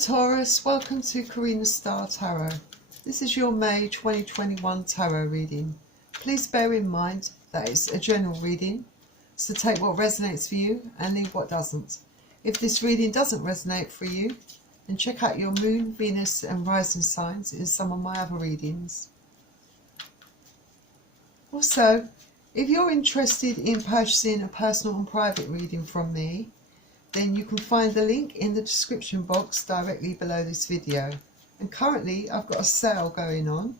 Taurus, welcome to Karina Star Tarot. This is your May 2021 tarot reading. Please bear in mind that it's a general reading, so take what resonates for you and leave what doesn't. If this reading doesn't resonate for you, then check out your Moon, Venus and Rising signs in some of my other readings. Also, if you're interested in purchasing a personal and private reading from me, then you can find the link in the description box directly below this video. And currently I've got a sale going on.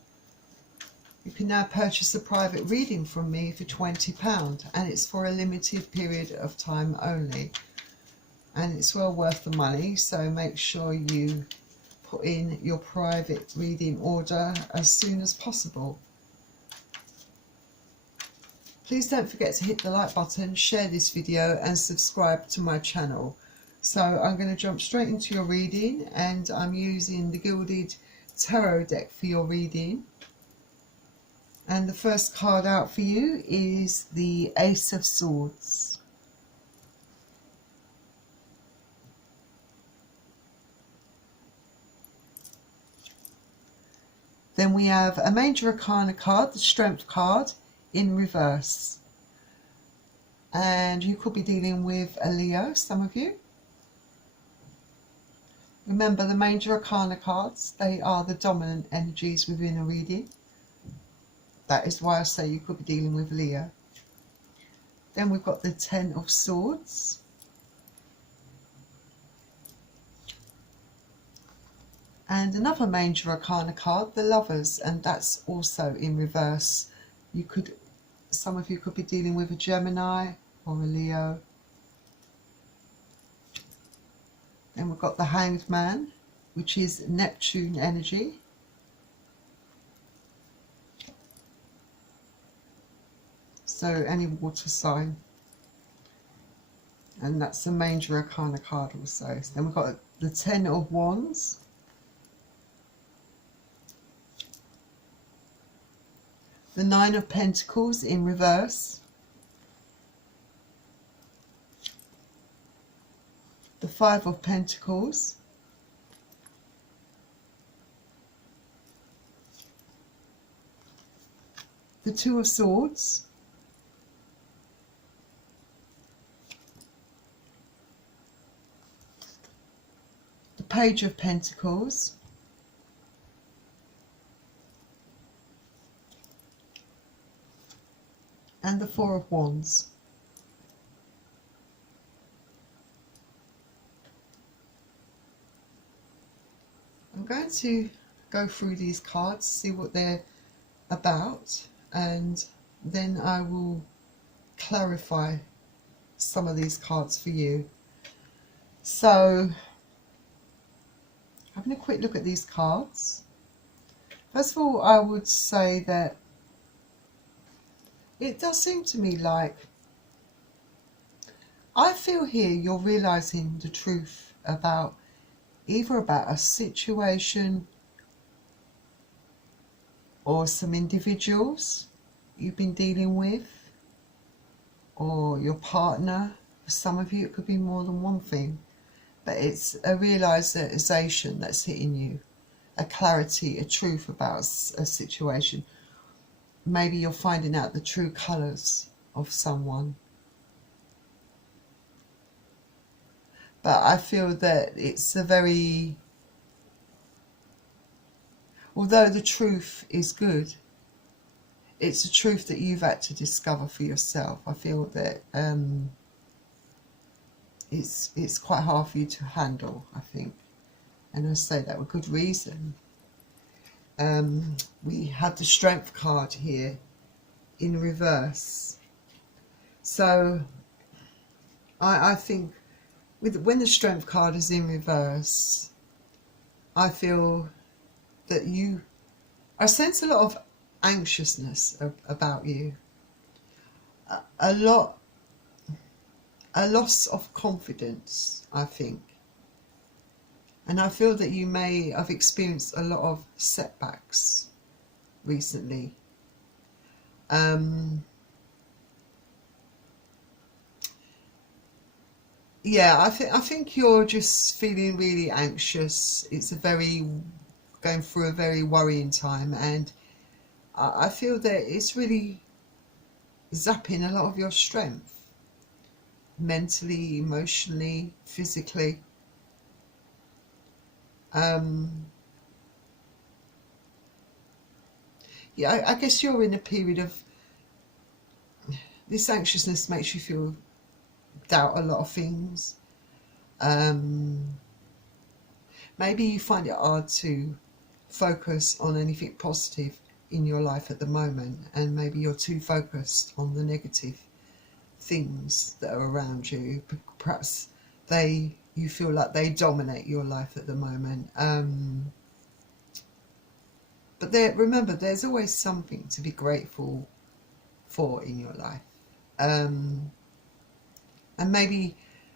You can now purchase a private reading from me for £20, and it's for a limited period of time only. And it's well worth the money, so make sure you put in your private reading order as soon as possible. Please don't forget to hit the like button, share this video and subscribe to my channel. So I'm going to jump straight into your reading, and I'm using the Gilded Tarot deck for your reading. And the first card out for you is the Ace of Swords. Then we have a Major Arcana card, the Strength card, in reverse. And you could be dealing with a Leo, some of you. Remember, the Major Arcana cards, they are the dominant energies within a reading. That is why I say you could be dealing with Leo. Then we've got the Ten of Swords. And another Major Arcana card, the Lovers, and that's also in reverse. Some of you could be dealing with a Gemini or a Leo. Then we've got the Hanged Man, which is Neptune energy. So any water sign. And that's a Major Arcana card also. So then we've got the Ten of Wands. The Nine of Pentacles in reverse. The Five of Pentacles. The Two of Swords. The Page of Pentacles. And the Four of Wands. I'm going to go through these cards, see what they're about, and then I will clarify some of these cards for you. So, having a quick look at these cards. First of all, I would say that it does seem to me like, I feel here you're realising the truth about either about a situation or some individuals you've been dealing with, or your partner. For some of you it could be more than one thing, but it's a realisation that's hitting you, a clarity, a truth about a situation. Maybe you're finding out the true colours of someone. But I feel that it's a very, although the truth is good, it's a truth that you've had to discover for yourself. I feel that it's quite hard for you to handle, I think. And I say that with good reason. We have the Strength card here in reverse. So I think when the Strength card is in reverse, I feel that I sense a lot of anxiousness about you, a loss of confidence, I think. And I feel that you may have experienced a lot of setbacks recently. Yeah, I think you're just feeling really anxious. It's a very going through a very worrying time, and I feel that it's really zapping a lot of your strength, mentally, emotionally, physically. Um, yeah, I guess you're in a period of this anxiousness makes you feel doubt a lot of things. Um, Maybe you find it hard to focus on anything positive in your life at the moment, and maybe you're too focused on the negative things that are around you. Perhaps you feel like they dominate your life at the moment. But remember, there's always something to be grateful for in your life. Um, and maybe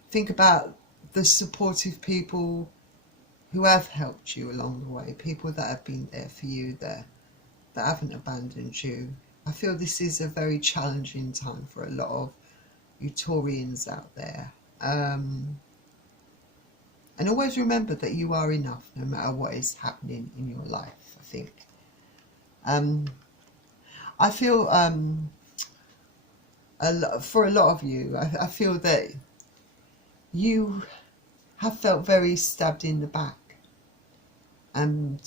think about the supportive people who have helped you along the way, people that have been there for you, that haven't abandoned you. I feel this is a very challenging time for a lot of you Taurians out there. And always remember that you are enough no matter what is happening in your life, I think. Um, I feel for a lot of you, I feel that you have felt very stabbed in the back, and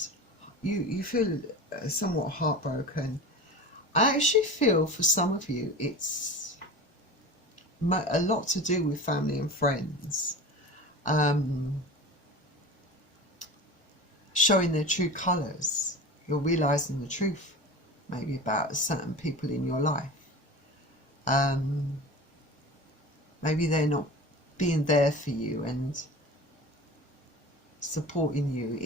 you feel somewhat heartbroken. I actually feel for some of you it's a lot to do with family and friends showing their true colours. You're realising the truth maybe about certain people in your life. Maybe they're not being there for you and supporting you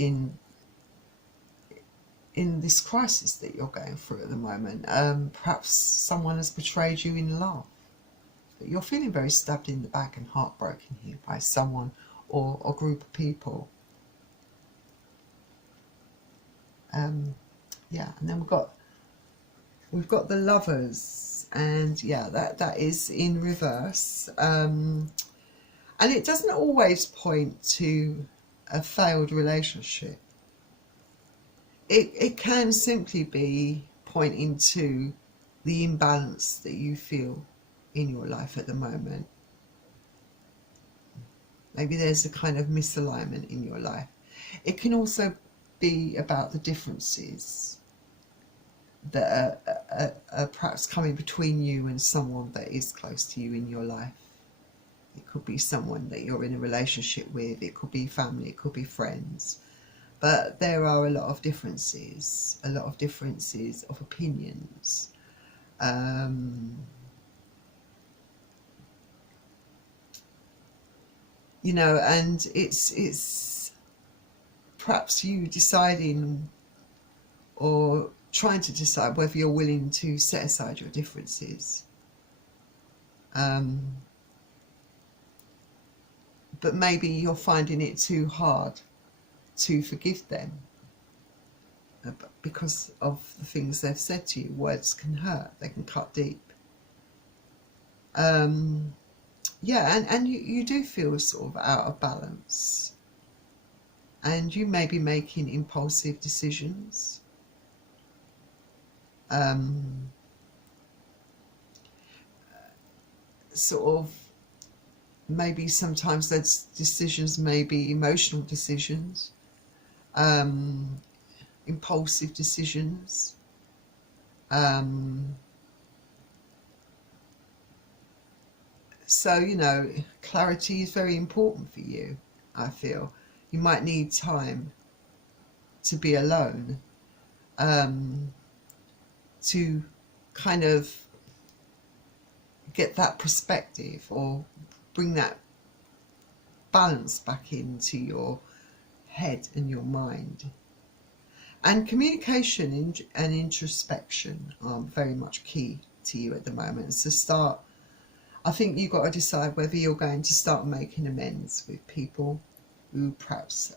in this crisis that you're going through at the moment. Perhaps someone has betrayed you in love. But you're feeling very stabbed in the back and heartbroken here by someone or a group of people. Yeah, and then we've got the Lovers, and yeah, that is in reverse. And it doesn't always point to a failed relationship. It can simply be pointing to the imbalance that you feel in your life at the moment. Maybe there's a kind of misalignment in your life. It can also be about the differences that are perhaps coming between you and someone that is close to you in your life. It could be someone that you're in a relationship with, it could be family, it could be friends. But there are a lot of differences of opinions. You know, and it's perhaps you deciding or trying to decide whether you're willing to set aside your differences. But maybe you're finding it too hard to forgive them because of the things they've said to you. Words can hurt, they can cut deep. Yeah, and you do feel sort of out of balance, and you may be making impulsive decisions. Sort of maybe sometimes those decisions may be emotional decisions, impulsive decisions. So, you know, clarity is very important for you, I feel. You might need time to be alone, to kind of get that perspective or bring that balance back into your head and your mind. And communication and introspection are very much key to you at the moment. So I think you've got to decide whether you're going to start making amends with people who perhaps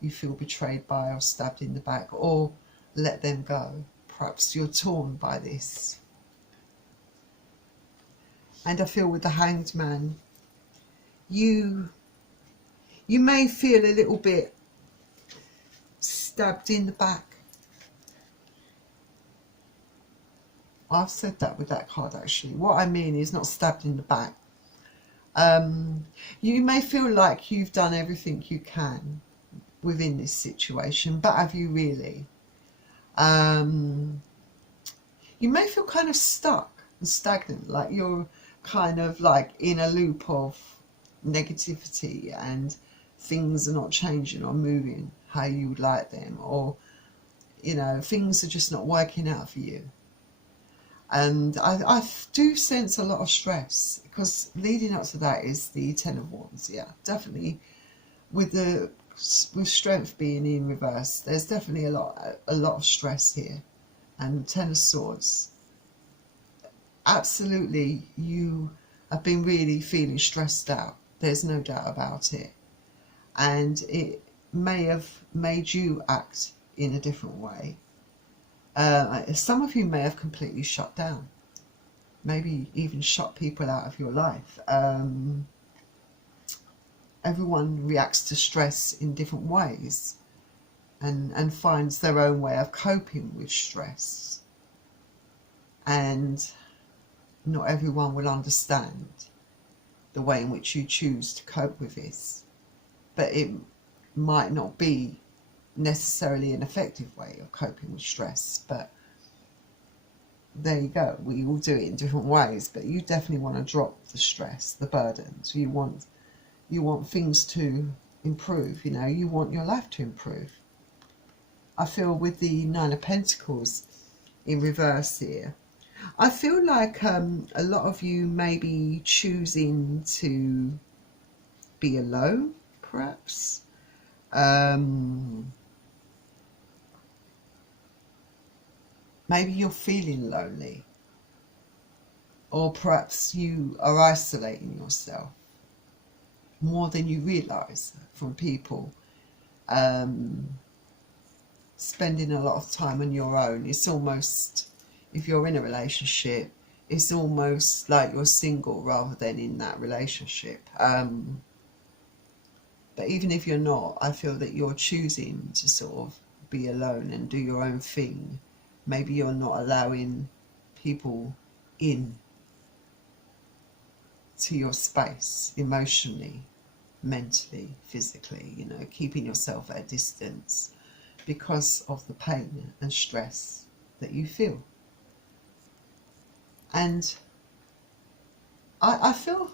you feel betrayed by or stabbed in the back, or let them go. Perhaps you're torn by this. And I feel with the Hanged Man, you may feel a little bit stabbed in the back. I've said that with that card actually. What I mean is not stabbed in the back. You may feel like you've done everything you can within this situation, but have you really? You may feel kind of stuck and stagnant, like you're kind of like in a loop of negativity and things are not changing or moving how you would like them, or you know, things are just not working out for you. And I do sense a lot of stress, because leading up to that is the Ten of Wands. Yeah, definitely with strength being in reverse, there's definitely a lot of stress here. And Ten of Swords, absolutely, you have been really feeling stressed out. There's no doubt about it. And it may have made you act in a different way. Some of you may have completely shut down, maybe even shut people out of your life. Everyone reacts to stress in different ways and finds their own way of coping with stress. And not everyone will understand the way in which you choose to cope with this. But it might not be necessarily an effective way of coping with stress, but there you go. We all do it in different ways, but you definitely want to drop the stress, the burdens. You want things to improve, you know, you want your life to improve. I feel with the Nine of Pentacles in reverse here, I feel like a lot of you may be choosing to be alone, perhaps. Maybe you're feeling lonely, or perhaps you are isolating yourself more than you realise from people. Spending a lot of time on your own. It's almost, if you're in a relationship, it's almost like you're single rather than in that relationship. But even if you're not, I feel that you're choosing to sort of be alone and do your own thing. Maybe you're not allowing people in to your space emotionally, mentally, physically, you know, keeping yourself at a distance because of the pain and stress that you feel. And I feel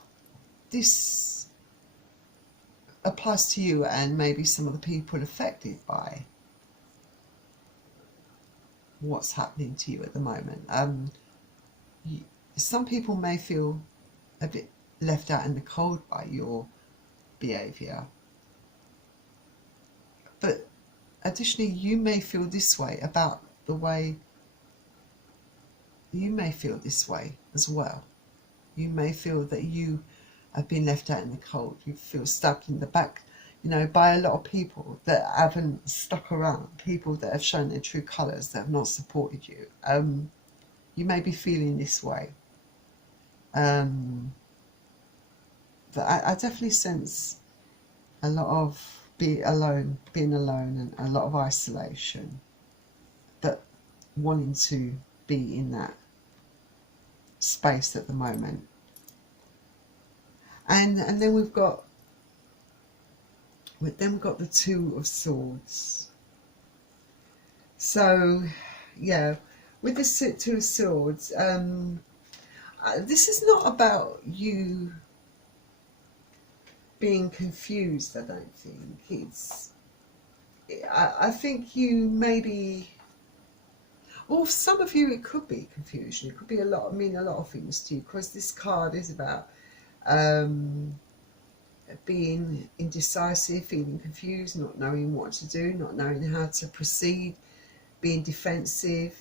this applies to you and maybe some of the people affected by what's happening to you at the moment. Some people may feel a bit left out in the cold by your behaviour, but additionally you may feel this way about the way, you may feel this way as well. You may feel that you have been left out in the cold. You feel stabbed in the back, you know, by a lot of people that haven't stuck around, people that have shown their true colours, that have not supported you. You may be feeling this way. But I definitely sense a lot of being alone and a lot of isolation, but wanting to be in that space at the moment. And then we've got the Two of Swords. So yeah, with the Two of Swords, this is not about you being confused. I don't think it's. I think you maybe. Well, for some of you, it could be confusion. It could be a lot of things to you, because this card is about being indecisive, feeling confused, not knowing what to do, not knowing how to proceed, being defensive,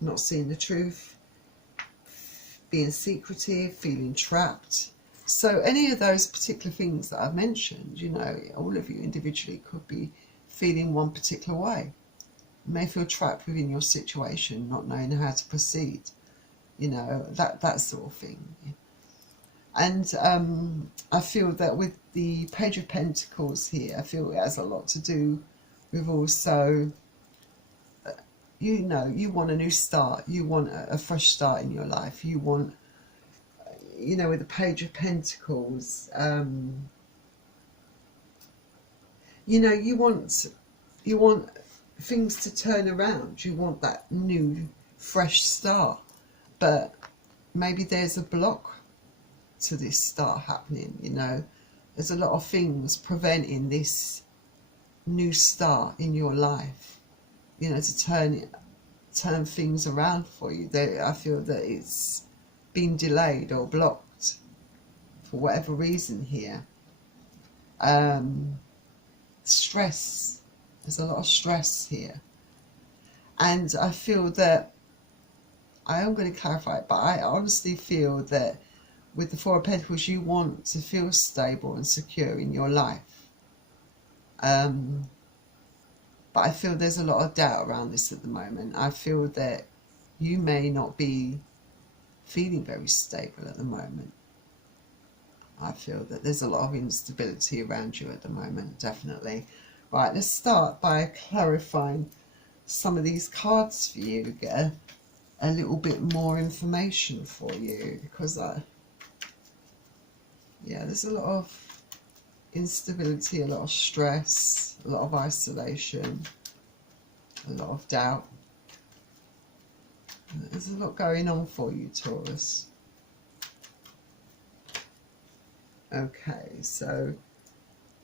not seeing the truth, being secretive, feeling trapped. So any of those particular things that I've mentioned, you know, all of you individually could be feeling one particular way. You may feel trapped within your situation, not knowing how to proceed, you know, that sort of thing. And I feel that with the Page of Pentacles here, I feel it has a lot to do with also, you know, you want a new start. You want a fresh start in your life. You want, you know, with the Page of Pentacles, you know, you want things to turn around. You want that new, fresh start. But maybe there's a block to this start happening, you know. There's a lot of things preventing this new start in your life, you know, to turn things around for you. I feel that it's been delayed or blocked for whatever reason here. Stress. There's a lot of stress here. And I feel that, I am going to clarify it, but I honestly feel that with the Four of Pentacles, you want to feel stable and secure in your life. But I feel there's a lot of doubt around this at the moment. I feel that you may not be feeling very stable at the moment. I feel that there's a lot of instability around you at the moment, definitely. Right, let's start by clarifying some of these cards for you to get a little bit more information for you, because yeah, there's a lot of instability, a lot of stress, a lot of isolation, a lot of doubt. There's a lot going on for you, Taurus. Okay, so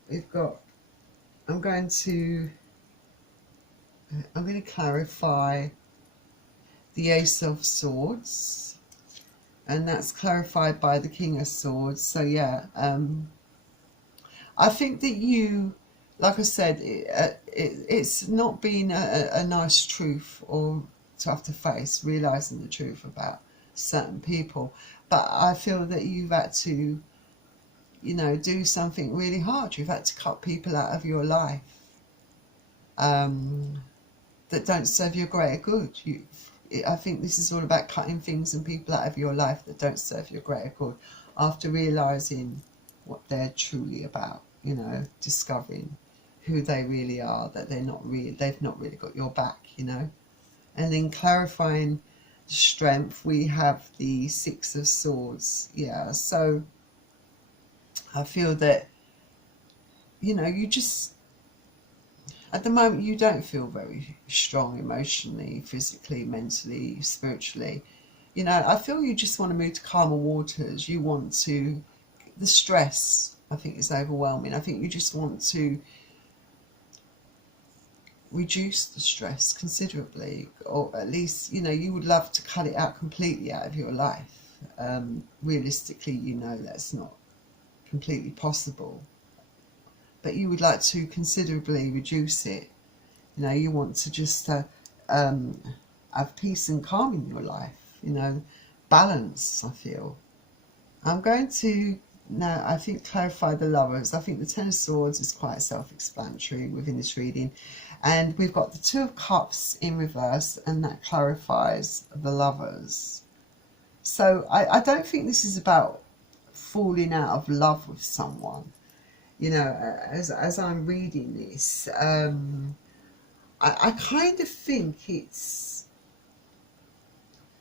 we've got, I'm going to clarify the Ace of Swords, and that's clarified by the King of Swords. So yeah, I think that you, like I said, it's not been a nice truth or to have to face, realising the truth about certain people, but I feel that you've had to, you know, do something really hard. You've had to cut people out of your life that don't serve your greater good. I think this is all about cutting things and people out of your life that don't serve your greater good, after realising what they're truly about, you know, discovering who they really are, that they've not really got your back, you know. And then clarifying the strength, we have the Six of Swords. Yeah, so I feel that, you know, you just, at the moment, you don't feel very strong emotionally, physically, mentally, spiritually. You know, I feel you just want to move to calmer waters. You want to, the stress, I think, is overwhelming. I think you just want to reduce the stress considerably, or at least, you know, you would love to cut it out completely out of your life. Realistically, you know, that's not completely possible, but you would like to considerably reduce it. You know, you want to just have peace and calm in your life, you know, balance, I feel. I'm going to now, I think, clarify the Lovers. I think the Ten of Swords is quite self-explanatory within this reading. And we've got the Two of Cups in reverse, and that clarifies the Lovers. So I don't think this is about falling out of love with someone. You know, as I'm reading this, I kind of think it's,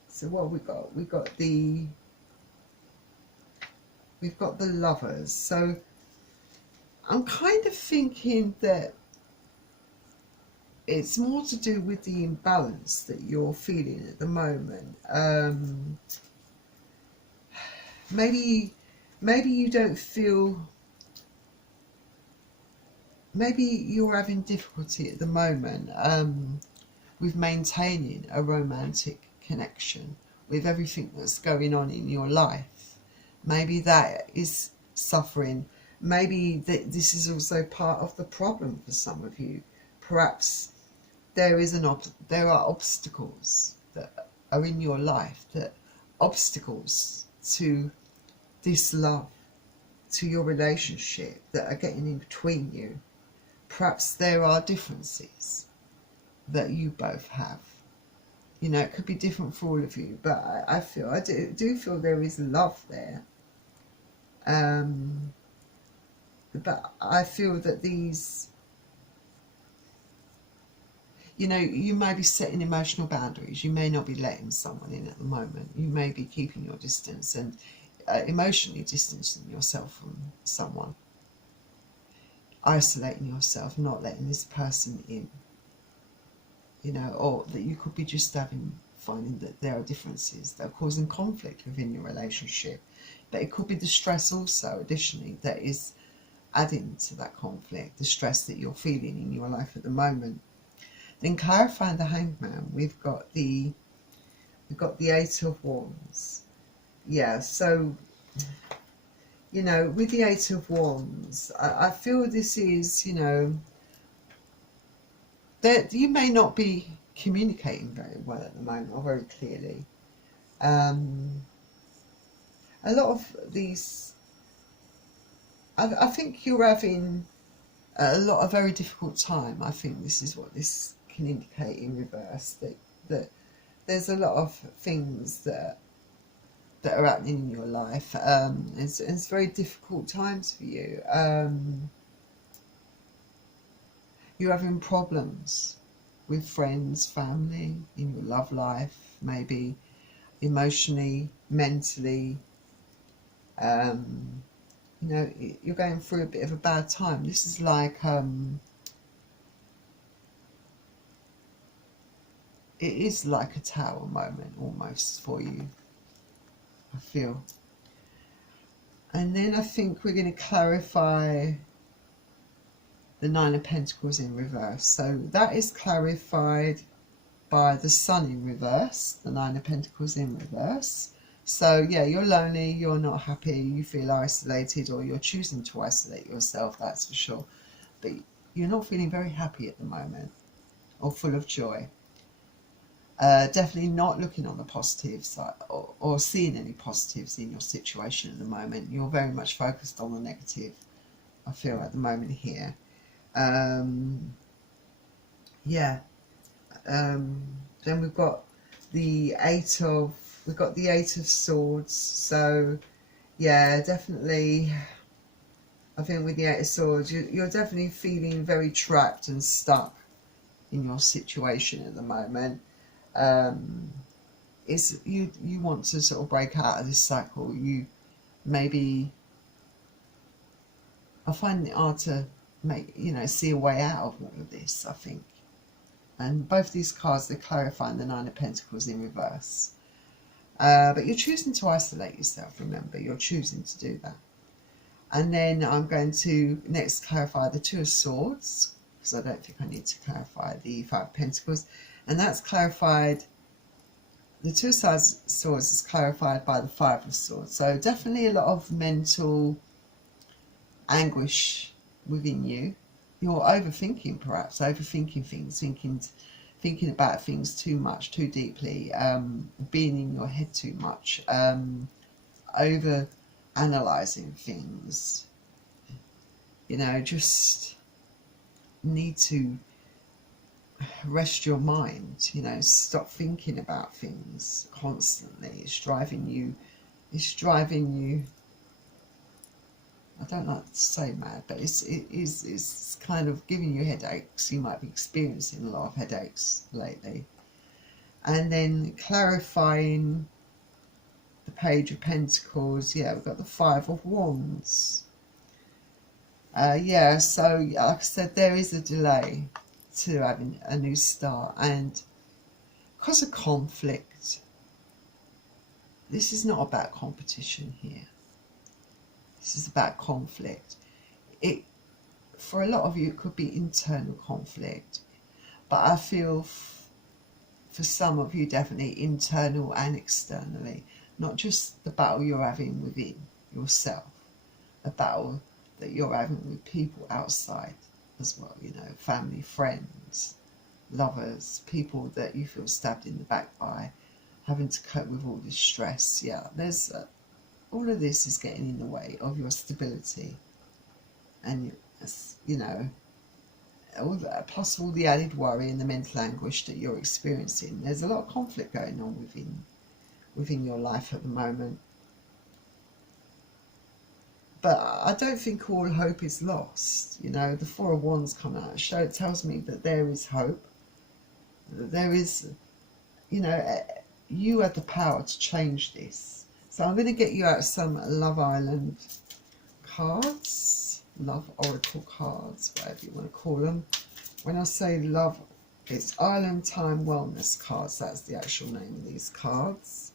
so what have we got? We've got the Lovers. So I'm kind of thinking that it's more to do with the imbalance that you're feeling at the moment. Maybe you don't feel, maybe you're having difficulty at the moment with maintaining a romantic connection with everything that's going on in your life. Maybe that is suffering. Maybe this is also part of the problem for some of you. Perhaps there are obstacles that are in your life, that obstacles to this love, to your relationship, that are getting in between you. Perhaps there are differences that you both have. You know, it could be different for all of you, but I do feel there is love there. But I feel that these, you know, you may be setting emotional boundaries. You may not be letting someone in at the moment. You may be keeping your distance and emotionally distancing yourself from someone, isolating yourself, not letting this person in, you know, or that you could be just finding that there are differences that are causing conflict within your relationship. But it could be the stress also, additionally, that is adding to that conflict, the stress that you're feeling in your life at the moment. Then clarifying the Hangman, we've got the Eight of Wands. Yeah, so, you know, with the Eight of Wands, I feel this is, you know, that you may not be communicating very well at the moment, or very clearly. A lot of these, I think you're having a lot of very difficult time. I think this is what this can indicate in reverse, that there's a lot of things that are happening in your life. It's very difficult times for you. You're having problems with friends, family, in your love life, maybe emotionally, mentally. You know, you're going through a bit of a bad time. This is like, it is like a tower moment almost for you, I feel. And then I think we're going to clarify the Nine of Pentacles in reverse. So that is clarified by the Sun in reverse, the Nine of Pentacles in reverse. So yeah, you're lonely, you're not happy, you feel isolated, or you're choosing to isolate yourself, that's for sure. But you're not feeling very happy at the moment, or full of joy. Definitely not looking on the positive side, or seeing any positives in your situation at the moment. You're very much focused on the negative, I feel, at the moment here. Yeah. Then we've got the Eight of Swords. So yeah, definitely, I think with the Eight of Swords, you're definitely feeling very trapped and stuck in your situation at the moment. It's you want to sort of break out of this cycle. You maybe, I find it hard to see a way out of all of this, I think. And both these cards, they're clarifying the Nine of Pentacles in reverse. But you're choosing to isolate yourself, remember. You're choosing to do that. And then I'm going to next clarify the Two of Swords, because I don't think I need to clarify the Five of Pentacles. And that's clarified, the Two of Swords is clarified by the Five of Swords. So definitely a lot of mental anguish within you. You're overthinking, perhaps, overthinking things, thinking about things too much, too deeply, being in your head too much, over analysing things. You know, just need to rest your mind, you know, stop thinking about things constantly. It's driving you, I don't like to say mad, but it's kind of giving you headaches. You might be experiencing a lot of headaches lately. And then clarifying the Page of Pentacles, yeah, we've got the Five of Wands. Yeah, so like I said, there is a delay to having a new start, and because of conflict, this is not about competition here. This is about conflict. For a lot of you, it could be internal conflict, but I feel for some of you, definitely internal and externally. Not just the battle you're having within yourself, a battle that you're having with people outside as well, you know, family, friends, lovers, people that you feel stabbed in the back by, having to cope with all this stress. Yeah, there's all of this is getting in the way of your stability, and you know, plus all the added worry and the mental anguish that you're experiencing. There's a lot of conflict going on within your life at the moment. But I don't think all hope is lost. You know, the Four of Wands come out. It tells me that there is hope. That there is, you know, you have the power to change this. So I'm going to get you out some Love Island cards. Love Oracle cards, whatever you want to call them. When I say love, it's Island Time Wellness cards. That's the actual name of these cards.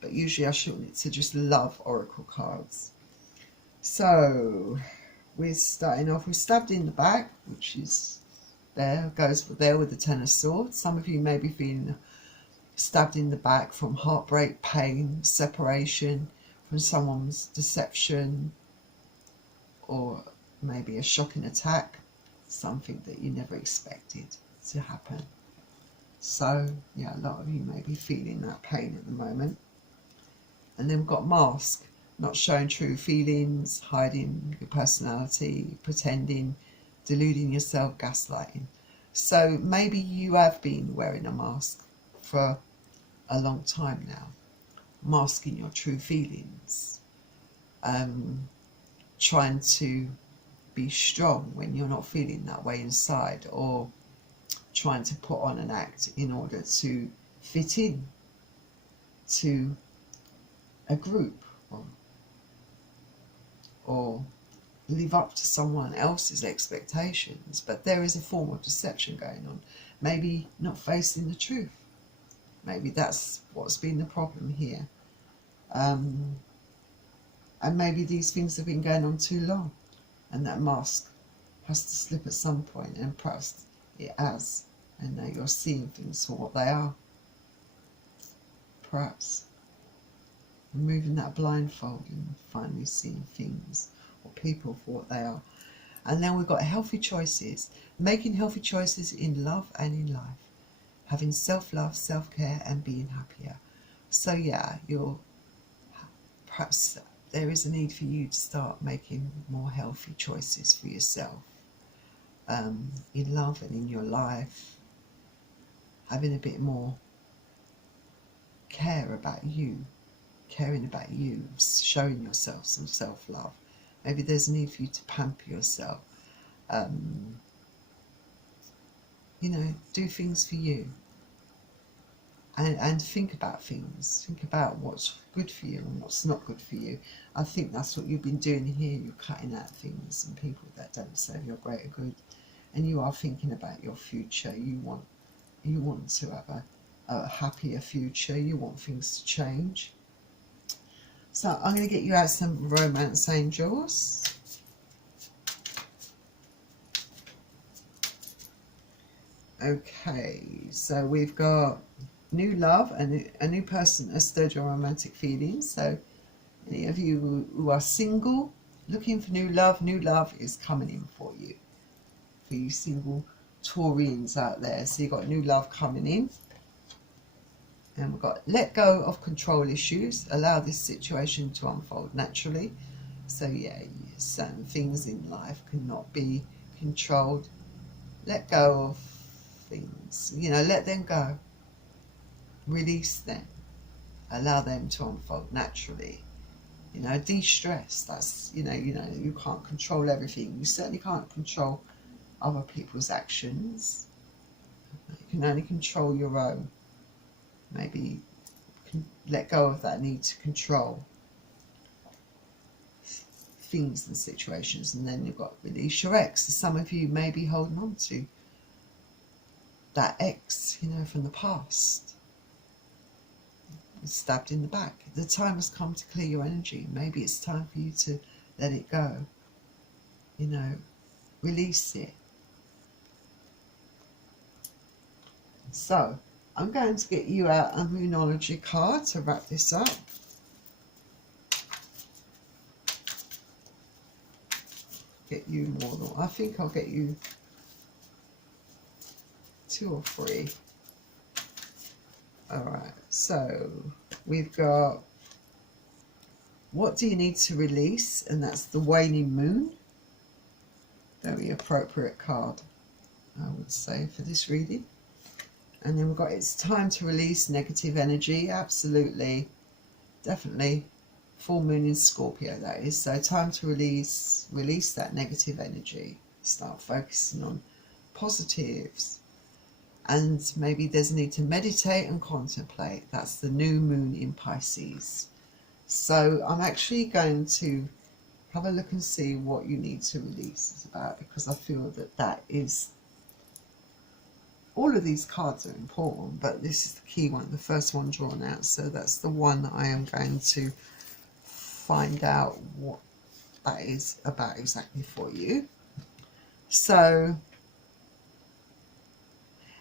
But usually I shorten it to just Love Oracle cards. So we're starting off with Stabbed in the Back, which is there, goes there with the Ten of Swords. Some of you may be feeling stabbed in the back from heartbreak, pain, separation, from someone's deception, or maybe a shocking attack, something that you never expected to happen. So yeah, a lot of you may be feeling that pain at the moment. And then we've got Mask, not showing true feelings, hiding your personality, pretending, deluding yourself, gaslighting. So maybe you have been wearing a mask for a long time now, masking your true feelings, trying to be strong when you're not feeling that way inside, or trying to put on an act in order to fit in to a group, or live up to someone else's expectations. But there is a form of deception going on. Maybe not facing the truth. Maybe that's what's been the problem here. And maybe these things have been going on too long, and that mask has to slip at some point, and perhaps it has, and now you're seeing things for what they are. Perhaps removing that blindfold and finally seeing things or people for what they are. And then we've got healthy choices, making healthy choices in love and in life, having self-love, self-care, and being happier. So yeah, perhaps there is a need for you to start making more healthy choices for yourself, in love and in your life, having a bit more care about you, caring about you, showing yourself some self-love. Maybe there's a need for you to pamper yourself, you know, do things for you, and think about things. Think about what's good for you and what's not good for you. I think that's what you've been doing here. You're cutting out things and people that don't serve your greater good, and you are thinking about your future. You want to have a happier future. You want things to change. So I'm going to get you out some romance angels. Okay, so we've got new love, and a new person has stirred your romantic feelings. So any of you who are single, looking for new love is coming in for you single Taurians out there. So you've got new love coming in. And we've got let go of control issues, allow this situation to unfold naturally. So yeah, certain things in life cannot be controlled. Let go of things, you know, let them go. Release them. Allow them to unfold naturally. You know, de-stress. That's, you can't control everything. You certainly can't control other people's actions. You can only control your own. Maybe let go of that need to control things and situations. And then you've got release your ex. So some of you may be holding on to that ex, you know, from the past. Stabbed in the back. The time has come to clear your energy. Maybe it's time for you to let it go. You know, release it. So I'm going to get you out a Moonology card to wrap this up. Get you more than, I think I'll get you 2 or 3. Alright, so we've got what do you need to release, and that's the waning moon. Very appropriate card, I would say, for this reading. And then we've got it's time to release negative energy. Absolutely, definitely full moon in Scorpio, that is. So time to release that negative energy. Start focusing on positives. And maybe there's a need to meditate and contemplate. That's the new moon in Pisces. So I'm actually going to have a look and see what you need to release is about, because I feel that that is, all of these cards are important, but this is the key one, the first one drawn out. So that's the one that I am going to find out what that is about exactly for you. So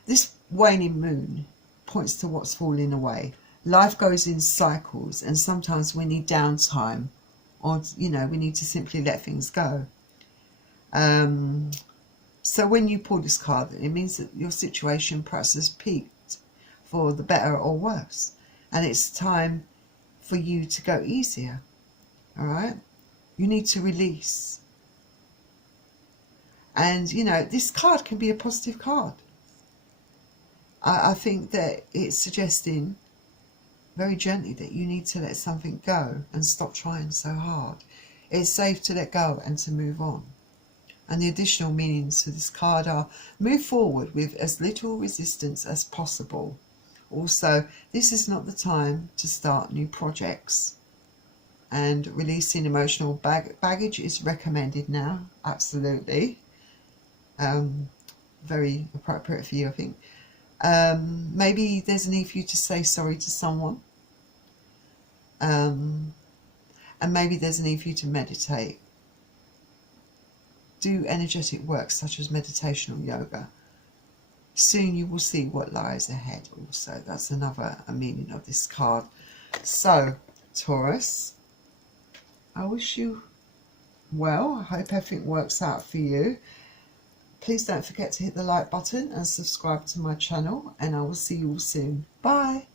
this waning moon points to what's falling away. Life goes in cycles, and sometimes we need downtime, or we need to simply let things go. So when you pull this card, it means that your situation perhaps has peaked for the better or worse, and it's time for you to go easier. All right, you need to release. And this card can be a positive card. I think that it's suggesting very gently that you need to let something go and stop trying so hard. It's safe to let go and to move on. And the additional meanings for this card are: move forward with as little resistance as possible. Also, this is not the time to start new projects. And releasing emotional baggage is recommended now, absolutely. Very appropriate for you, I think. Maybe there's a need for you to say sorry to someone. And maybe there's a need for you to meditate. Do energetic work such as meditation or yoga. Soon you will see what lies ahead also. That's another meaning of this card. So, Taurus, I wish you well. I hope everything works out for you. Please don't forget to hit the like button and subscribe to my channel, and I will see you all soon. Bye.